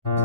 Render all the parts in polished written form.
Halo,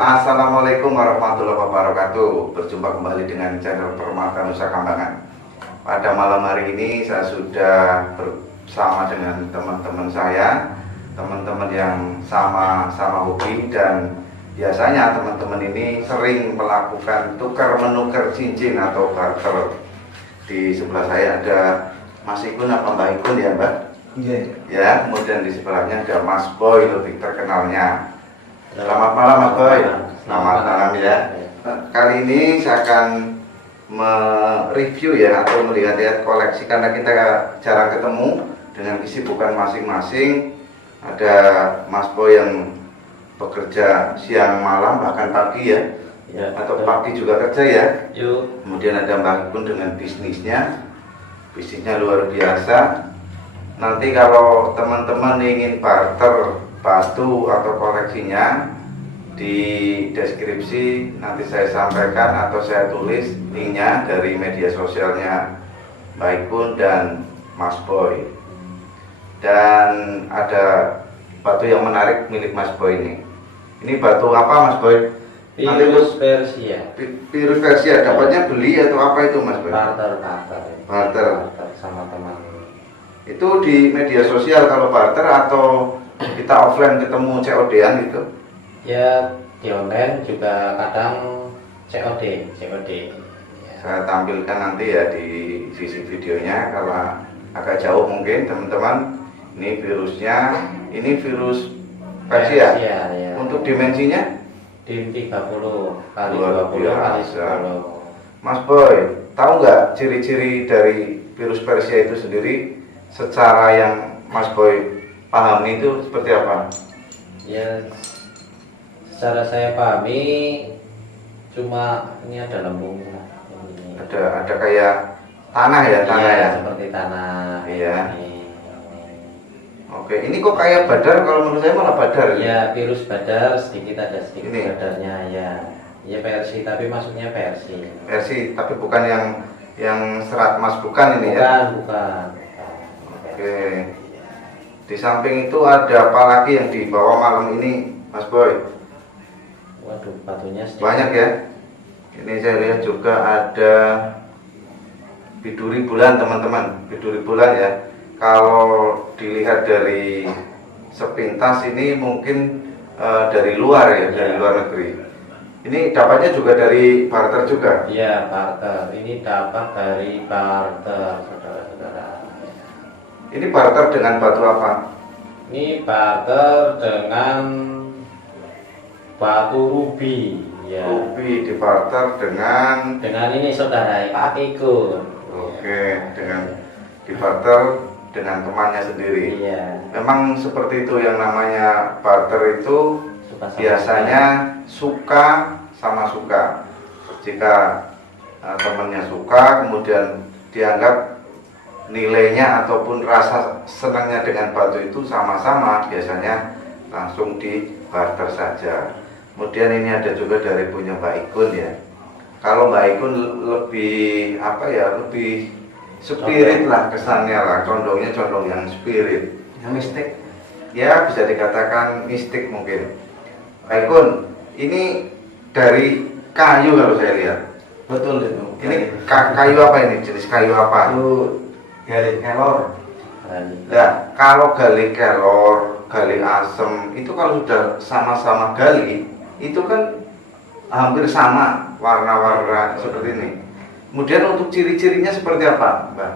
assalamualaikum warahmatullahi wabarakatuh. Berjumpa kembali dengan channel Permata Nusa Kambangan. Pada malam hari ini saya sudah bersama dengan teman-teman saya, teman-teman yang sama-sama hobi, dan biasanya teman-teman ini sering melakukan tukar menukar cincin atau barter. Di sebelah saya ada Mas Ikun, apa Mbak Ikun ya Mbak? Iya. Ya, kemudian di sebelahnya ada Mas Boy, lebih terkenalnya. Selamat malam Mas Boy. Selamat malam ya. Kali ini saya akan mereview ya, atau melihat koleksi, karena kita jarang ketemu dengan kesibukan masing-masing. Ada Mas Boy yang bekerja siang malam bahkan pagi ya, atau pagi juga kerja ya. Kemudian ada Mbak Ikun dengan bisnisnya luar biasa. Nanti kalau teman-teman ingin barter batu atau koleksinya, di deskripsi nanti saya sampaikan atau saya tulis linknya dari media sosialnya Mbak Ikun dan Mas Boy. Dan ada batu yang menarik milik Mas Boy ini. Ini batu apa Mas Boy? Virus Persia. Virus Persia, dapatnya beli atau apa itu Mas Boy? Barter sama teman. Itu di media sosial kalau barter, atau kita offline ketemu COD-an gitu? Ya, di online juga kadang COD. Ya. Saya tampilkan nanti ya di sisi videonya, kalau agak jauh mungkin teman-teman. Ini virusnya, ini virus Persia. Ya. Untuk dimensinya Di 30 kali luar 20 kali biasa. 10. Mas Boy, tahu nggak ciri-ciri dari virus Persia itu sendiri secara yang Mas Boy pahami itu seperti apa? Ya, secara saya pahami cuma ini ada lembungnya. Ada kayak tanah ya, ya. Seperti tanah. Iya. Oke, ini kok kayak badar? Kalau menurut saya malah badar. Ya, virus badar, sedikit ada sedikit Ini. badarnya ya. Ya Persi, tapi maksudnya Persi. Persi, tapi bukan yang serat emas, bukan ini ya? Bukan. Oke. Di samping itu ada apa lagi yang dibawa malam ini, Mas Boy? Waduh, batunya sedikit. Banyak ya. Ini saya lihat juga ada biduri bulan, teman-teman. Biduri bulan ya. Kalau dilihat dari sepintas ini mungkin dari luar ya, dari luar negeri. Ini dapatnya juga dari barter juga? Iya, barter. Ini dapat dari barter, saudara-saudara. Ini barter dengan batu apa? Ini barter dengan batu rubi. Ya. Ruby di barter dengan ini saudara Pak Ikun. Oke, dengan di barter dengan temannya sendiri. Iya. Memang seperti itu yang namanya barter itu, Suka sama biasanya suka sama suka. Jika temannya suka, kemudian dianggap nilainya ataupun rasa senangnya dengan batu itu sama-sama, biasanya langsung di barter saja. Kemudian ini ada juga dari punya Mbak Ikun ya. Kalau Mbak Ikun lebih apa ya, lebih spirit lah kesannya lah, condong yang spirit, yang mistik. ya bisa dikatakan mistik mungkin. Mbak Ikun, ini dari kayu kalau saya lihat. Betul itu. Ini kayu apa ini? Jenis kayu apa? Itu gali kelor. Nah, kalau gali kelor, gali asem, itu kalau sudah sama-sama gali, itu kan hampir sama warna-warna seperti ini. Kemudian untuk ciri-cirinya seperti apa, Mbak?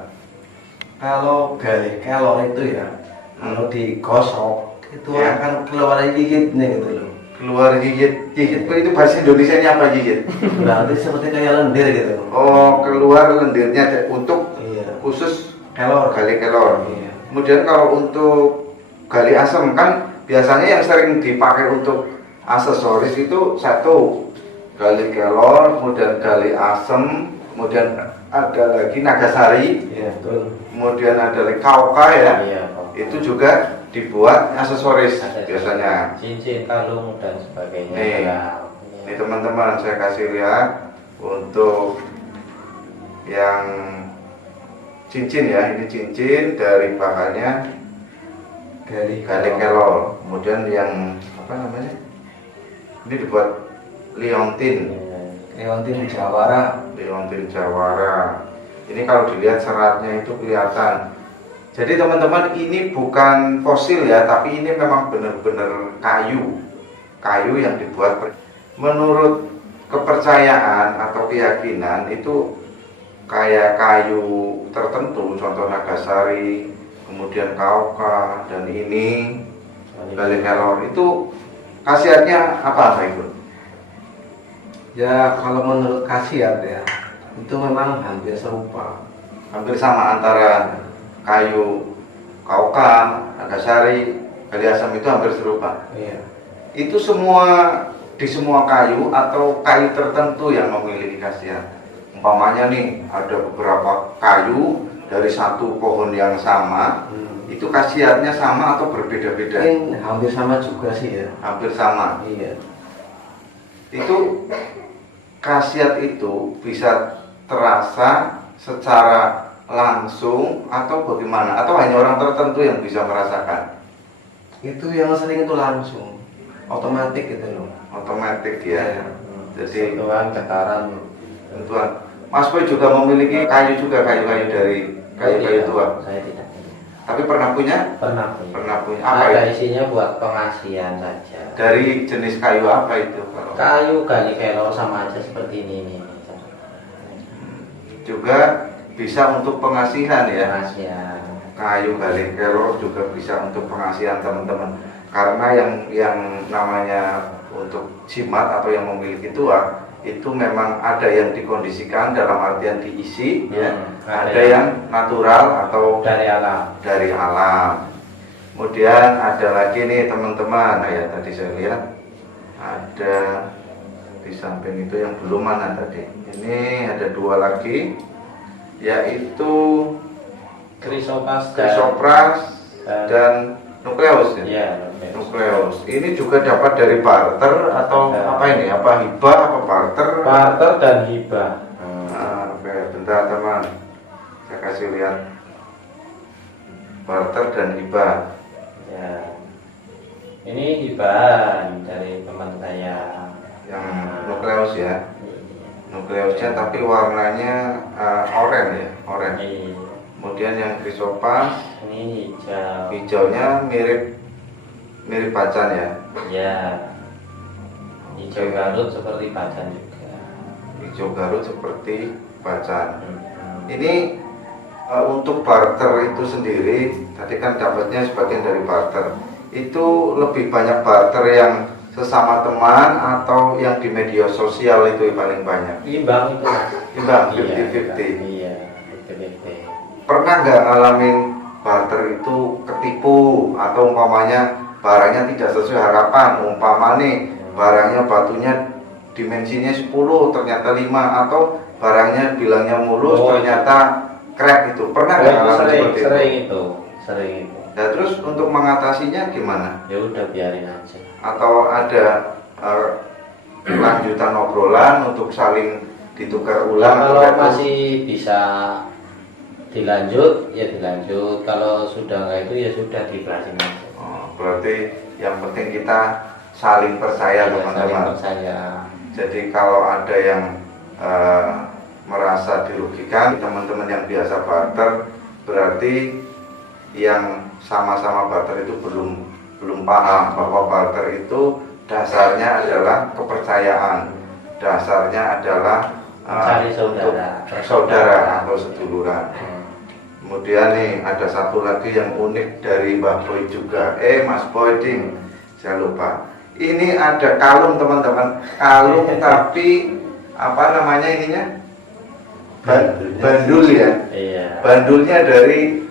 Kalau gali kelor itu ya, kalau digosok itu Ya. akan keluar gigitnya gitu loh. Keluar gigit itu bahasa Indonesianya apa gigit? Berarti seperti kayak lendir gitu. Oh, keluar lendirnya untuk Iya. khusus Kelor. gali kelor. Iya. Kemudian kalau untuk gali asam kan biasanya yang sering dipakai untuk aksesoris itu satu gali kelor, kemudian gali asam, kemudian ada lagi Nagasari, Iya, betul. kemudian ada lagi Kauka ya. Iya, Itu juga dibuat aksesoris biasanya. cincin, kalung dan sebagainya. Nih. Ya. Ini teman-teman saya kasih lihat untuk yang cincin ya, ini cincin dari bahannya Gali gali kelor. Kemudian yang apa namanya? Ini dibuat liontin, Leontin Jawara. liontin jawara. Ini kalau dilihat seratnya itu kelihatan. Jadi teman-teman ini bukan fosil ya, tapi ini memang benar-benar kayu yang dibuat. Menurut kepercayaan atau keyakinan itu kayak kayu tertentu, contoh Nagasari, kemudian Kauka, dan ini gali kelor itu khasiatnya apa Ibu? Ya kalau menurut khasiat ya, itu memang hampir serupa. Hampir sama antara kayu Kauka, Nagasari, gali asam itu hampir serupa. Iya. Itu di semua kayu atau kayu tertentu yang memiliki khasiat. Umpamanya nih ada beberapa kayu dari satu pohon yang sama, itu khasiatnya sama atau berbeda-beda? Mungkin hampir sama juga sih ya. Hampir sama. Iya. Itu khasiat itu bisa terasa secara langsung atau bagaimana? Atau hanya orang tertentu yang bisa merasakan? Itu yang sering itu langsung, otomatis gitu loh. Otomatis ya. Jadi Sentuhan, getaran. tentuan. Mas Boy juga memiliki kayu dari kayu-kayu tua. Saya tidak. Tapi pernah punya? Pernah punya. Pernah punya. Apa Ada itu? isinya buat pengasihan saja. Dari jenis kayu apa itu? Kalau Kayu gali kelor sama aja seperti ini. juga bisa untuk pengasihan ya. Pengasihan. Kayu gali kelor juga bisa untuk pengasihan teman-teman. Karena yang namanya untuk jimat atau yang memiliki tua itu memang ada yang dikondisikan dalam artian diisi ya. Ada yang natural atau dari alam. Kemudian ada lagi nih teman-teman, ya tadi saya lihat ada di samping itu yang belum mana tadi. Ini ada dua lagi, yaitu Chrysopras dan nukleus ya. Iya, Nukleus. Ini juga dapat dari barter atau apa ini? Apa hibah apa barter? barter dan hibah. Oke, bentar teman. Saya kasih lihat barter dan hibah. Ya. Ini hibah dari teman saya. Yang nukleus ya. Nukleusnya tapi warnanya oranye ya, oranye. Ini, Kemudian yang Chrysopras ini hijau. hijaunya mirip bacan ya. Ya. Hijau Garut seperti bacan juga. Hijau Garut seperti bacan. Hmm. Ini untuk barter itu sendiri, tadi kan dapatnya sebagian dari barter. Itu lebih banyak barter yang sesama teman atau yang di media sosial itu paling banyak? Imbang itu. Imbang, Iya, 50-50. Iya, 50-50. Pernah nggak ngalamin barter itu ketipu atau umpamanya barangnya tidak sesuai harapan, umpama nih barangnya batunya dimensinya 10 ternyata 5 atau barangnya bilangnya mulus ternyata crack itu. Pernah nggak ngalamin seperti itu? Sering itu. Nah terus untuk mengatasinya gimana? Ya udah biarin aja. Atau ada lanjutan obrolan untuk saling ditukar ulang? Kalau atau masih bisa dilanjut, ya dilanjut. Kalau sudah nggak itu ya sudah diikhlasin aja. Berarti yang penting kita saling percaya Ya, teman-teman. saling percaya. Jadi kalau ada yang merasa dirugikan, teman-teman yang biasa barter, berarti yang sama-sama barter itu belum paham bahwa barter itu dasarnya adalah kepercayaan, dasarnya adalah Mencari untuk saudara. saudara atau seduluran. Kemudian nih ada satu lagi yang unik dari Mbak Boy juga. Mas Boy ding, saya lupa. Ini ada kalung teman-teman, kalung tapi apa namanya ininya? Bandul ya. Iya. Bandulnya dari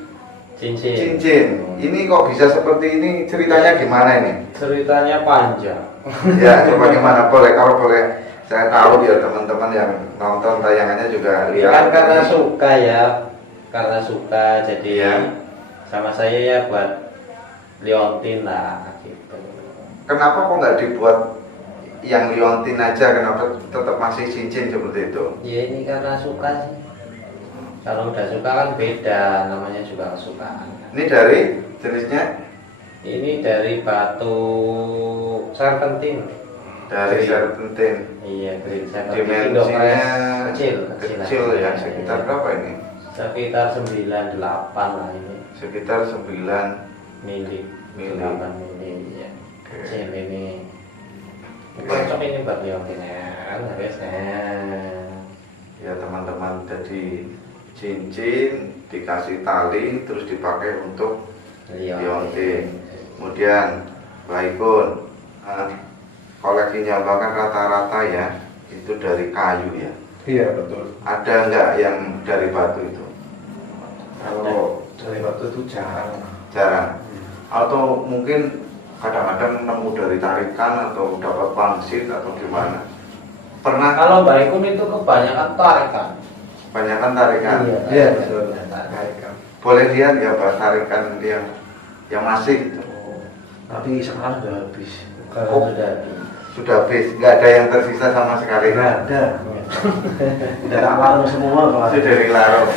Cincin. cincin. Ini kok bisa seperti ini? Ceritanya gimana ini? Ceritanya panjang. Ya, coba gimana? Boleh kalau boleh Saya tahu ya teman-teman yang nonton tayangannya juga Ya kan lihat. karena ini. suka ya, karena suka jadi Iya. sama saya ya buat liontin lah gitu. Kenapa kok nggak dibuat yang liontin aja? Kenapa tetap masih cincin seperti itu? Ya ini karena suka sih. Kalau udah suka kan beda, namanya juga kesukaan. Ini dari jenisnya Ini dari batu serpentin. dari Green. serpentin. Iya, green serpentin. Dimensinya kecil ya, lah. sekitar Iya. berapa ini? Sekitar 98 lah ini. Sekitar 9 Mili. Mili. 8 mili ya. Oke. Kecil ini. Oke. Cocok ini buat liontin ya. Harusnya. Ya teman-teman, jadi cincin dikasih tali terus dipakai untuk liontin. Kemudian Baikun, koleksinya bahkan rata-rata ya itu dari kayu ya. Iya betul. Ada nggak yang dari batu itu? Kalau dari batu itu jarang. Jarang. Atau mungkin kadang-kadang nemu dari tarikan atau dapat pangsit atau gimana? Pernah? Kalau baikun itu kebanyakan tarikan. Kebanyakan tarikan. Iya betul. Tarikan. Boleh lihat ya Pak tarikan yang masih gitu. Tapi sekarang udah habis. Oh. Sudah habis, nggak ada yang tersisa sama sekali. Nggak ada. Udah tak larung semua kalau Sudah dilarung.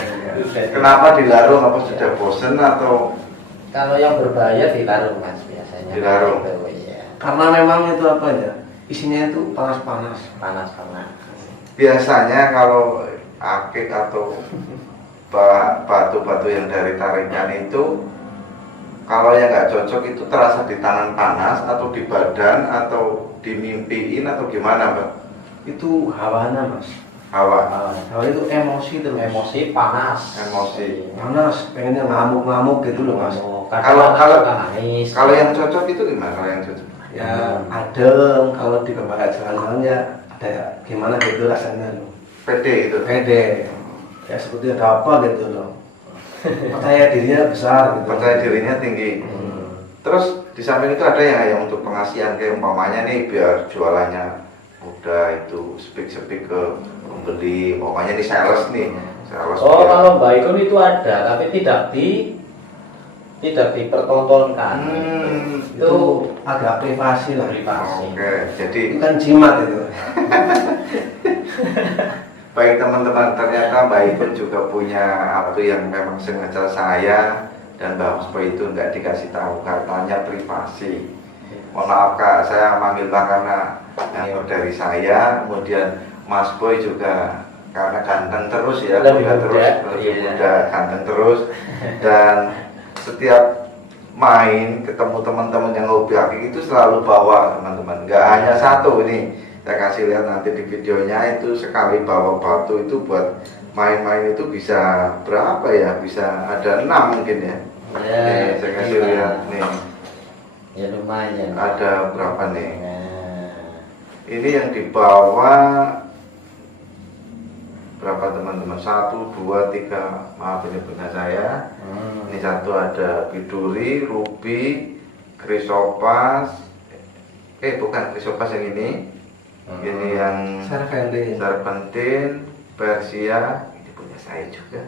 Kenapa dilarung? Apa sudah bosen atau Kalau yang berbahaya dilarung mas biasanya. Dilarung. Gitu, iya. karena memang itu apa ya? Isinya itu panas-panas. Panas. biasanya kalau akik atau batu-batu yang dari tarikan itu kalau yang nggak cocok itu terasa di tangan panas atau di badan atau dimimpiin atau gimana Mbak? Itu hawanya mas. Hawa, Hawa itu emosi terus. Emosi panas. emosi. Panas, pengennya ngamuk-ngamuk gitu loh mas. Kalau- nangis. Kalau yang cocok itu gimana? Kalau yang cocok? Ya adem, kalau di kebahagiaan jalan-jalan ya ada gimana gitu rasanya loh. Pede itu. Pede. Ya seperti ada apa gitu loh. Percaya dirinya besar gitu. Percaya dirinya tinggi. Terus di samping itu ada yang untuk pengasihan kayak umpamanya nih biar jualannya mudah itu speak ke pembeli. Umpamanya ini sales nih, sales. Oh biar- kalau baikun itu ada tapi tidak dipertontonkan. Itu agak privasi lah. Privasi. Oke, jadi Itu kan jimat itu. baik teman-teman, ternyata Mbak Ikun juga punya apa yang memang sengaja saya dan Mbak Huspo itu nggak dikasih tahu katanya privasi. Mohon maaf Kak, saya manggil Mbak karena yang dari saya, kemudian Mas Boy juga karena ganteng terus ya, Lebih muda muda, terus, lebih iya. muda, ganteng terus, dan setiap main ketemu teman-teman yang hobi akik itu selalu bawa teman-teman, nggak hanya satu ini. Saya kasih lihat nanti di videonya itu sekali bawa batu itu buat main-main itu bisa berapa ya? Bisa ada 6 mungkin ya. Ya, Nih, saya kasih iya. lihat nih. Ya lumayan. Ada berapa nih? Nah, Ini yang dibawa berapa teman-teman? 1, 2, 3. Maaf ini punya saya. Ini satu ada biduri, ruby, krisopas. Bukan krisopas yang ini. Ini yang Serpentin. serpentin, persia. Ini punya saya juga.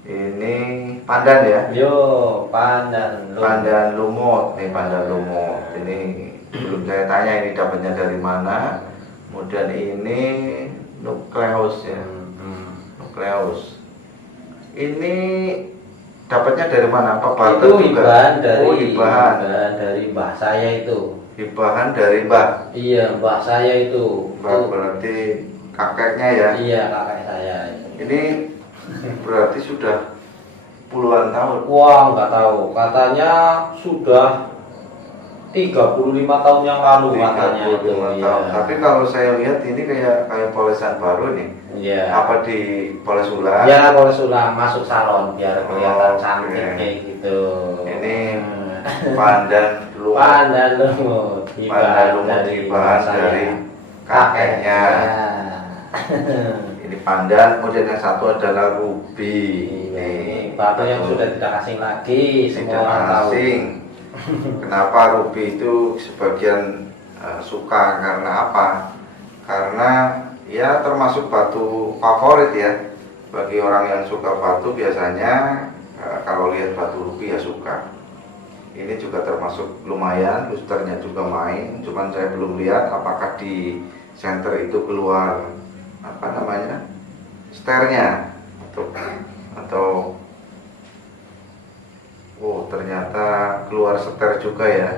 Ini pandan ya. Yo, pandan. Pandan lumut, nih pandan lumut. Ini belum saya tanya ini dapatnya dari mana. Kemudian ini nukleus ya, nukleus. Ini dapatnya dari mana? Apa barter Itu juga? hibahan dari Oh, hibahan. dari mbah saya itu. Hibahan dari Mbah. Iya, mbah saya itu. Mbah berarti kakeknya ya. Iya, kakek saya. Ini berarti sudah puluhan tahun. Wah, nggak tahu. Katanya sudah 35 tahun yang lalu katanya itu. 35 Iya. tahun. Tapi kalau saya lihat ini kayak polesan baru nih. Iya. Apa di poles ulang? Ya, kalau sudah masuk salon biar kelihatan Oh, cantik oke. kayak gitu. Ini pandan lumut. Pandan lumut. Pandan lumut hibahan saya. dari kakeknya. Ini pandan, kemudian yang satu adalah ruby. Ini batu yang sudah tidak asing lagi, semua Tidak orang tahu. asing. Kenapa ruby itu sebagian suka karena apa? karena ya termasuk batu favorit ya bagi orang yang suka batu. Biasanya kalau lihat batu rubi ya suka. Ini juga termasuk lumayan, lusternya juga main, cuman saya belum lihat apakah di center itu keluar apa namanya sternya atau oh ternyata keluar seter juga ya.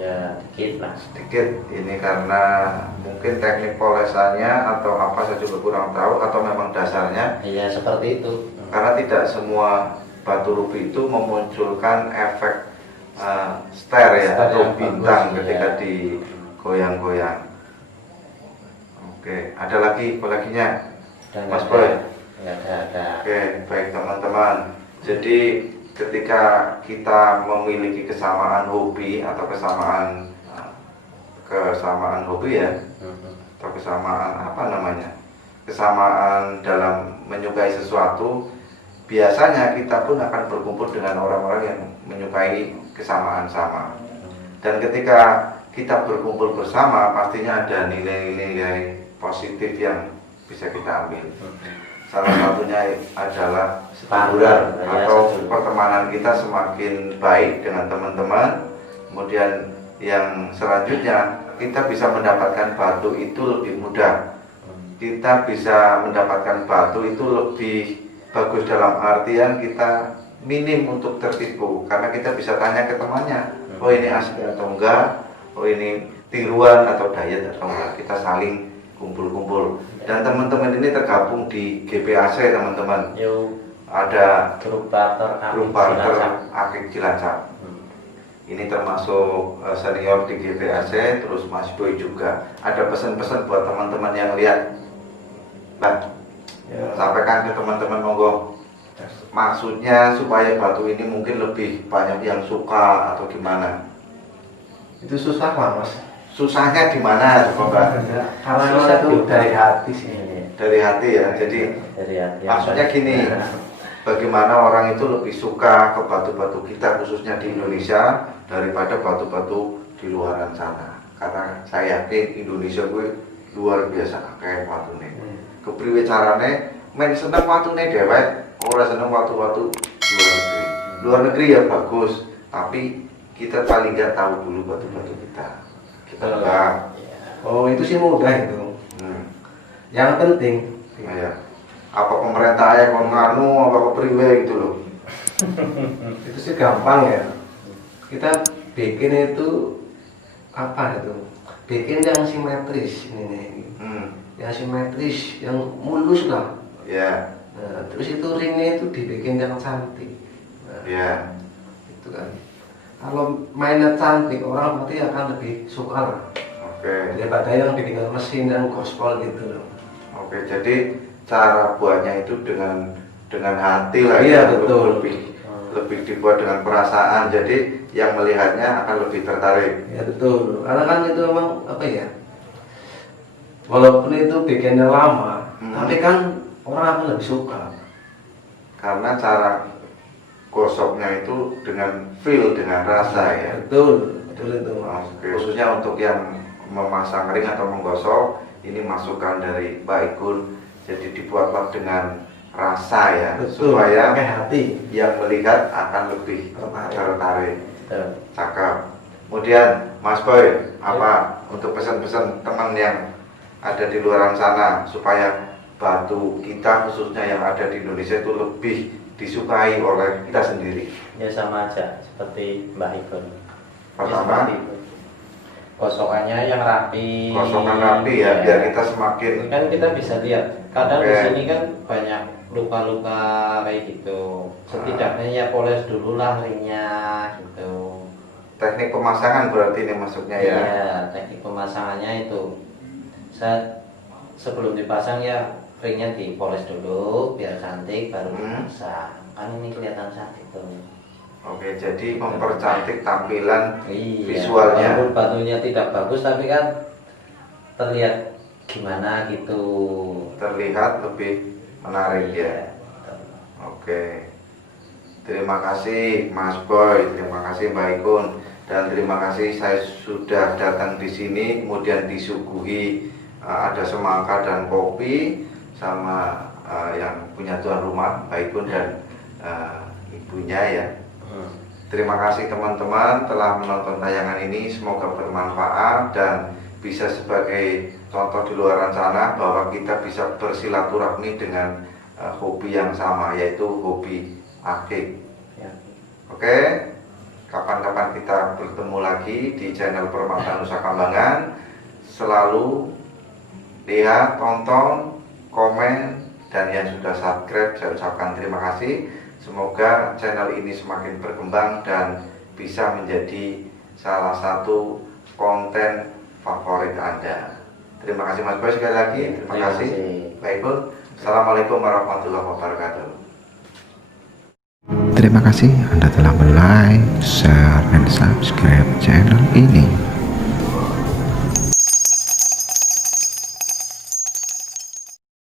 Ya dikit lah. Sedikit, ini karena mungkin teknik polesannya atau apa saya juga kurang tahu, atau memang dasarnya. Iya seperti itu. Karena tidak semua batu rubi itu memunculkan efek ster ya Ster atau yang bintang bagus, ketika ya. digoyang-goyang. Oke, ada lagi koleginya, Dan Mas Boy? Nggak ada. Oke, baik teman-teman. Jadi ketika kita memiliki kesamaan hobi atau kesamaan hobi ya, atau kesamaan apa namanya, kesamaan dalam menyukai sesuatu, biasanya kita pun akan berkumpul dengan orang-orang yang menyukai kesamaan sama. Dan ketika kita berkumpul bersama, pastinya ada nilai-nilai positif yang bisa kita ambil. Salah satunya adalah Standar, hiburan ya, atau setuju. pertemanan kita semakin baik dengan teman-teman. Kemudian yang selanjutnya, kita bisa mendapatkan batu itu lebih mudah. Kita bisa mendapatkan batu itu lebih bagus dalam artian kita minim untuk tertipu, karena kita bisa tanya ke temannya, oh ini asli atau enggak, oh ini tiruan atau diet atau enggak. Kita saling kumpul-kumpul. Dan teman-teman ini tergabung di GPAC teman-teman. Yuk, Ada grup barter grup barter Akik Cilacap. Ini termasuk senior di GPAC, terus Mas Boy juga. Ada pesan-pesan buat teman-teman yang lihat. Nah, Ya. sampaikan ke teman-teman monggo. Maksudnya supaya batu ini mungkin lebih banyak yang suka atau gimana? Itu susah lah mas. Susahnya di mana coba Mbak? Karena Susah memang itu juga. dari hati sih. Dari hati ya. Jadi Dari hati. maksudnya gini, bagaimana orang itu lebih suka ke batu-batu kita khususnya di Indonesia daripada batu-batu di luaran sana. Karena saya yakin Indonesia gue luar biasa kayak batu nih. Kepriwe carane main seneng watune dhewek, ora seneng watu-watu luar negeri. Luar negeri ya bagus, tapi kita paling nggak tahu dulu batu-batu kita. Kita enggak. Oh itu sih mudah itu. Yang penting Ya. Apa pemerintah ya mau nganu apa kepriwe gitu loh. itu sih gampang ya. Kita bikin itu apa itu? Bikin yang simetris ini nih. Yang simetris, yang mulus lah. Ya. Nah, terus itu ringnya itu dibikin yang cantik. Nah, Ya. itu kan. Kalau mainnya cantik, orang pasti akan lebih suka lah. Oke. Daripada yang bikin mesin dan gospel gitu loh. Oke, jadi cara buatnya itu dengan hati lah Iya, ya, betul. lebih dibuat dengan perasaan. Jadi yang melihatnya akan lebih tertarik. Ya betul. Karena kan itu memang apa ya? Walaupun itu bikinnya lama, tapi kan orang akan lebih suka. Karena cara gosoknya itu dengan feel, dengan rasa ya. Betul, betul itu. Oke. Khususnya untuk yang memasang ring atau menggosok, ini masukan dari Mbak Ikun. Jadi dibuatlah dengan rasa ya, Betul, supaya pakai hati. yang melihat akan lebih tertarik. Betul. Cakep. Kemudian Mas Boy, apa untuk pesan-pesan teman yang ada di luar sana supaya batu kita khususnya yang ada di Indonesia itu lebih disukai oleh kita sendiri? Ya sama aja seperti Mbak Ikun. Pertama, Ya, seperti itu. Gosokannya yang rapi. gosokkan rapi ya, biar kita semakin. Kan kita bisa lihat. Kadang di Oke. sini kan banyak luka-luka kayak gitu. Setidaknya ya poles dulu lah ringnya gitu. Teknik pemasangan berarti ini masuknya ya. Iya, teknik pemasangannya itu. Sebelum dipasang ya ringnya dipoles dulu biar cantik baru dipasang. Kan ini kelihatan cantik tuh. Oke, jadi mempercantik tampilan Iya, visualnya. walaupun batunya tidak bagus tapi kan terlihat gimana gitu. Terlihat lebih menarik ya. Iya. Oke. Terima kasih Mas Boy, terima kasih Mbak Ikun. dan terima kasih saya sudah datang di sini, kemudian disuguhi ada semangka dan kopi sama yang punya tuan rumah, Pak Igun dan ibunya ya. Terima kasih teman-teman telah menonton tayangan ini, semoga bermanfaat dan bisa sebagai contoh di luar sana bahwa kita bisa bersilaturahmi dengan hobi yang sama, yaitu hobi akik. Ya. Oke, kapan-kapan kita bertemu lagi di channel Permata Nusa Kambangan. Selalu lihat, tonton, komen, dan yang sudah subscribe saya ucapkan terima kasih. Semoga channel ini semakin berkembang dan bisa menjadi salah satu konten favorit Anda. Terima kasih Mas Boy sekali lagi. Terima kasih. Baik Bu. Assalamualaikum warahmatullahi wabarakatuh. Terima kasih Anda telah like, share, dan subscribe channel ini.